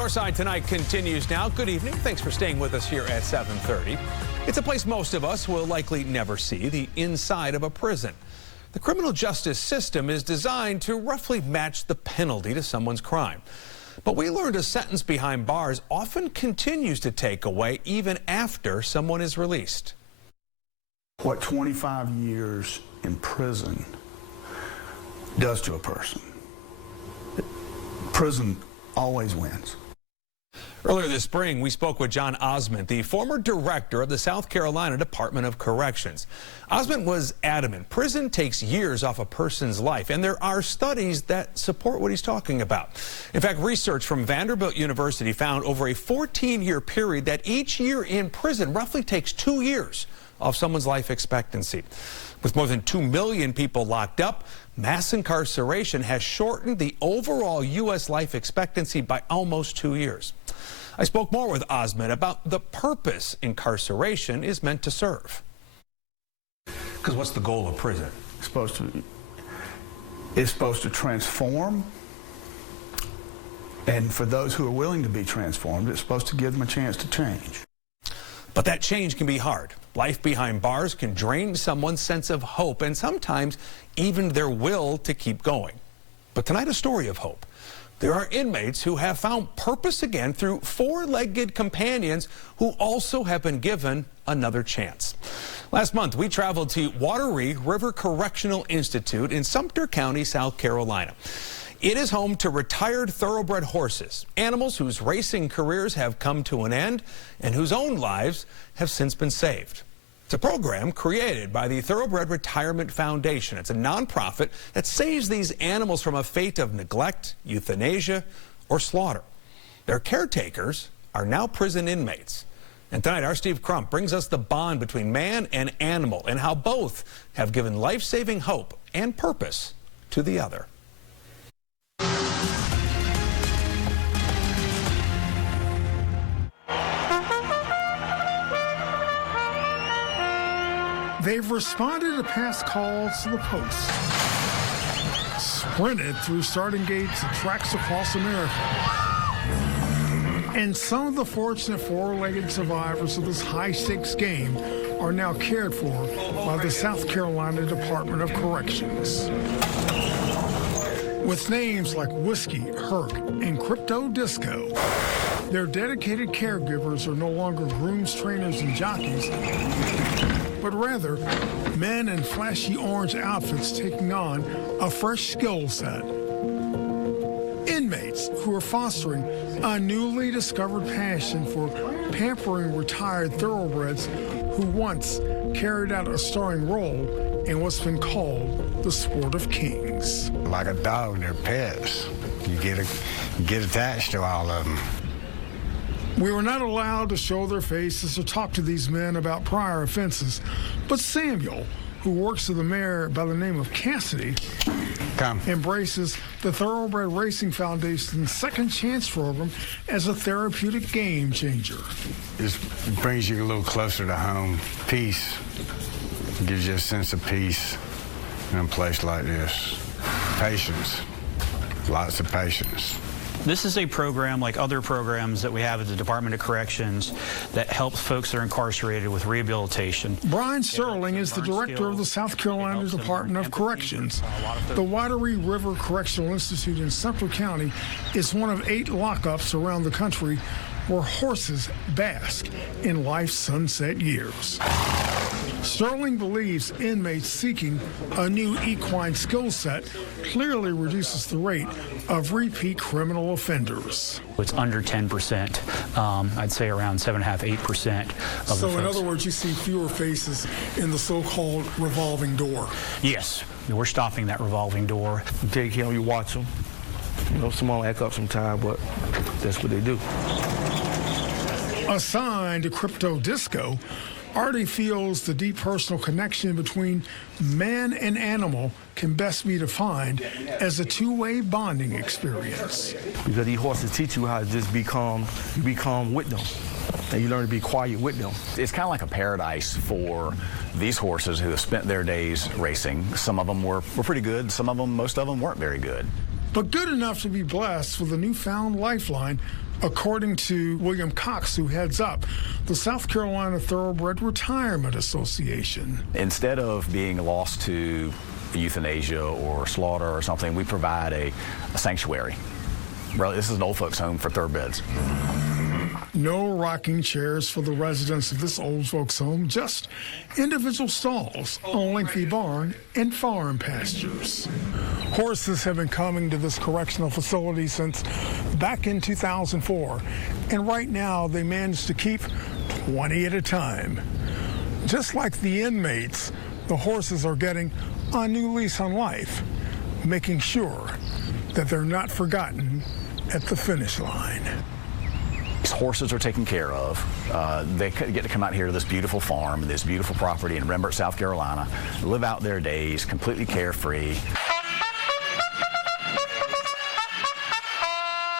Your Side Tonight continues now. Good evening. Thanks for staying with us here at 7:30. It's a place most of us will likely never see, the inside of a prison. The criminal justice system is designed to roughly match the penalty to someone's crime. But we learned a sentence behind bars often continues to take away even after someone is released. What 25 years in prison does to a person. Prison always wins. Earlier this spring, we spoke with John Osment, the former director of the South Carolina Department of Corrections. Osment was adamant prison takes years off a person's life, and there are studies that support what he's talking about. In fact, research from Vanderbilt University found over a 14-year period that each year in prison roughly takes 2 years off someone's life expectancy. With more than 2 million people locked up, mass incarceration has shortened the overall U.S. life expectancy by almost 2 years. I spoke more with Osment about the purpose incarceration is meant to serve. Because what's the goal of prison? It's supposed to transform, and for those who are willing to be transformed, it's supposed to give them a chance to change. But that change can be hard. Life behind bars can drain someone's sense of hope and sometimes even their will to keep going. But tonight, a story of hope. There are inmates who have found purpose again through four-legged companions who also have been given another chance. Last month, we traveled to Wateree River Correctional Institute in Sumter County, South Carolina. It is home to retired thoroughbred horses, animals whose racing careers have come to an end and whose own lives have since been saved. It's a program created by the Thoroughbred Retirement Foundation. It's a nonprofit that saves these animals from a fate of neglect, euthanasia, or slaughter. Their caretakers are now prison inmates. And tonight, our Steve Crump brings us the bond between man and animal and how both have given life-saving hope and purpose to the other. They've responded to past calls to the post, sprinted through starting gates and tracks across America. And some of the fortunate four-legged survivors of this high-stakes game are now cared for by the South Carolina Department of Corrections. With names like Whiskey, Herc, and Crypto Disco, their dedicated caregivers are no longer grooms, trainers, and jockeys, but rather men in flashy orange outfits taking on a fresh skill set. Inmates who are fostering a newly discovered passion for pampering retired thoroughbreds who once carried out a starring role in what's been called the sport of kings. Like a dog, they're pets. You get attached to all of them. We were not allowed to show their faces or talk to these men about prior offenses, but Samuel, who works for the mayor by the name of Cassidy, embraces the Thoroughbred Racing Foundation's Second Chance program as a therapeutic game changer. It brings you a little closer to home. Peace. It gives you a sense of peace in a place like this. Patience. Lots of patience. This is a program like other programs that we have at the Department of Corrections that helps folks that are incarcerated with rehabilitation. Brian Sterling is the director of the South Carolina Department of Corrections. The Wateree River Correctional Institute in Sumter County is one of 8 lockups around the country where horses bask in life's sunset years. Sterling believes inmates seeking a new equine skill set clearly reduces the rate of repeat criminal offenders. It's under 10%. I'd say around 7.5%, 8% of the folks. So in other words, you see fewer faces in the so-called revolving door. Yes, we're stopping that revolving door. You take care, you watch them. You know, someone will act up sometime, but that's what they do. Assigned to Crypto Disco, Artie feels the deep personal connection between man and animal can best be defined as a two-way bonding experience. Because these horses teach you how to just be calm. You be calm with them, and you learn to be quiet with them. It's kind of like a paradise for these horses who have spent their days racing. Some of them were pretty good. Most of them weren't very good. But good enough to be blessed with a newfound lifeline according to William Cox, who heads up the South Carolina Thoroughbred Retirement Association. Instead of being lost to euthanasia or slaughter or something, we provide a sanctuary. Really, this is an old folks' home for thoroughbreds. No rocking chairs for the residents of this old folks' home, just individual stalls, a lengthy barn, and farm pastures. Horses have been coming to this correctional facility since back in 2004, and right now they manage to keep 20 at a time. Just like the inmates, the horses are getting a new lease on life, making sure that they're not forgotten at the finish line. These horses are taken care of. They get to come out here to this beautiful farm, this beautiful property in Rembert, South Carolina, live out their days completely carefree.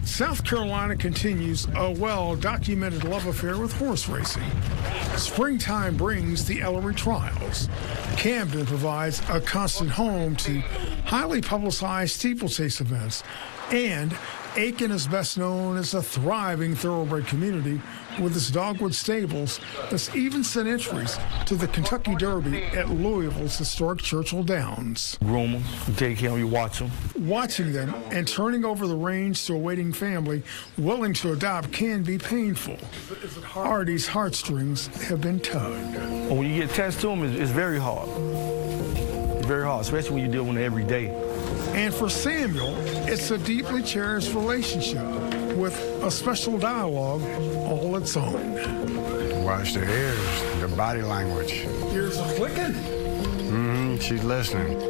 South Carolina continues a well-documented love affair with horse racing. Springtime brings the Ellery Trials. Camden provides a constant home to highly publicized steeplechase events, and Aiken is best known as a thriving thoroughbred community with its dogwood stables that's even sent entries to the Kentucky Derby at Louisville's historic Churchill Downs. Groom them, you take care of them, you watch them. Watching them and turning over the reins to a waiting family willing to adopt can be painful. Artie's heartstrings have been tugged. And when you get attached to them, it's very hard. It's very hard, especially when you deal with them every day. And for Samuel, it's a deeply cherished relationship with a special dialogue all its own. Watch their ears, their body language. Ears are clicking. She's listening.